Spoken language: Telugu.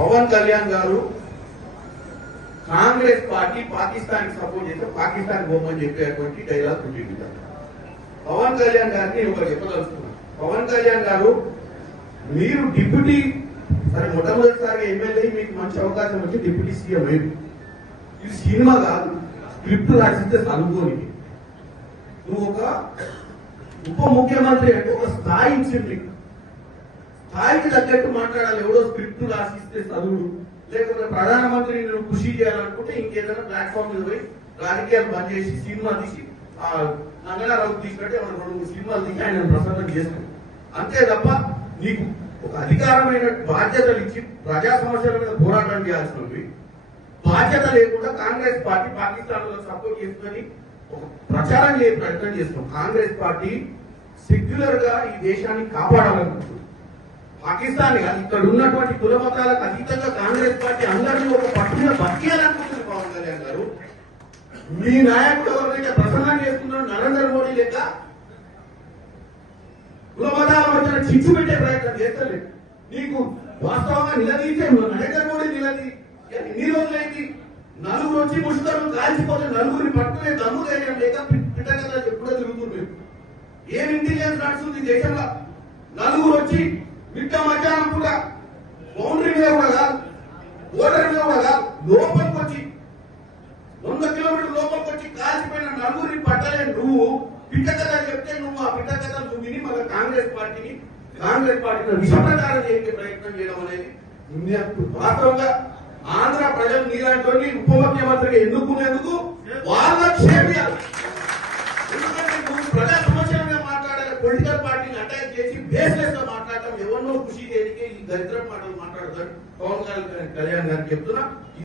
పవన్ కళ్యాణ్ గారు కాంగ్రెస్ పార్టీ పాకిస్తాన్ కి సపోర్ట్ చేస్తే పాకిస్తాన్ పోమని చెప్పేటువంటి డైలాగ్ ఉంటుంది. పవన్ కళ్యాణ్ గారిని ఒకటి చెప్పదలుచుకున్నాను. పవన్ కళ్యాణ్ గారు మీరు డిప్యూటీ సరే మొట్టమొదటిసారి ఎమ్మెల్యే మీకు మంచి అవకాశం వచ్చి డిప్యూటీ సీఎం అయింది. ఇది సినిమా కాదు, స్క్రిప్ట్ రాసిస్తే చదువుకోని. నువ్వు ఒక ఉప ముఖ్యమంత్రి అంటే ఒక స్థాయి ఇచ్చింది, స్థాయికి తగ్గట్టు మాట్లాడాలి. ఎవడో స్క్రిప్ట్ రాసిస్తే చదువుడు, లేకపోతే ప్రధానమంత్రిని నువ్వు కృషి చేయాలనుకుంటే ఇంకేదైనా ప్లాట్ఫామ్ మీద పోయి రాజకీయాలు బంద్ చేసి సినిమా తీసి నంగనారావు తీసినట్టే మనం 2-3 సినిమాలు తీసి ఆయన ప్రసన్నం చేస్తాం. అంతే తప్ప నీకు ఒక అధికారమైన బాధ్యతలు ఇచ్చి ప్రజా సమస్యల మీద పోరాటం చేయాల్సినవి బాధ్యత లేకుండా కాంగ్రెస్ పార్టీ పాకిస్తాన్ లో సపోర్ట్ చేసుకుని ఒక ప్రచారం చేసే ప్రయత్నం చేస్తాం. కాంగ్రెస్ పార్టీ సెక్యులర్ గా ఈ దేశాన్ని కాపాడాలనుకుంటుంది. పాకిస్తాన్ ఇక్కడ ఉన్నటువంటి కుల మతాలకు అతీతంగా కాంగ్రెస్ పార్టీ అందరినీ ఒక పట్టున బతికేయాలనుకుంటుంది. పవన్ కళ్యాణ్ గారు మీ నాయకుడు ఎవరైతే ప్రసన్నం చేస్తున్నారో నరేంద్ర మోడీ లెక్క కుల మతాల మధ్యన చిచ్చు పెట్టే ప్రయత్నం చేస్తలేదు. నీకు వాస్తవంగా నిలదీసే నరేంద్ర మోడీ ఎన్ని రోజులైంది? నలుగురు వచ్చి ముష్కరులు కాల్చిపోతే నలుగురిని పట్టుకునే దమ్ము ధైర్యం లేక పిట్టగదా ఎప్పుడో తిరుగుతుంది. ఏం ఇంటెలిజెన్స్ నడుస్తుంది దేశంలో? నలుగురు వచ్చి మిట్ట మధ్యాహ్నం కూడా బౌండరీ మీద కూడా కాదు, బోర్డర్ మీద కూడా కాదు, లోపలికి వచ్చి 100 కిలోమీటర్ల లోపలికి వచ్చి కాల్చిపోయిన నలుగురిని పట్టలే నువ్వు పిట్టకథ చెప్తే నువ్వు ఆ పిట్టకథ నువ్వు విని మళ్ళీ కాంగ్రెస్ పార్టీని విషప్రచారం చేసే ప్రయత్నం చేయడం అనేది వాస్తవంగా ఆంధ్ర ప్రజలు నీలాంటి ఉప ముఖ్యమంత్రిగా ఎన్నుకునేందుకు వాళ్ళ క్షేమియాలి. ఎందుకంటే నువ్వు ప్రజా సమస్యల మీద మాట్లాడాలి, పొలిటికల్ పార్టీని అటాక్ చేసి బేస్లెస్ గా మాట్లాడటం ఎవరినో కృషి చేయడానికి ఈ దరిద్ర మాటలు మాట్లాడతారు. పవన్ కళ్యాణ్ గారికి చెప్తున్నా.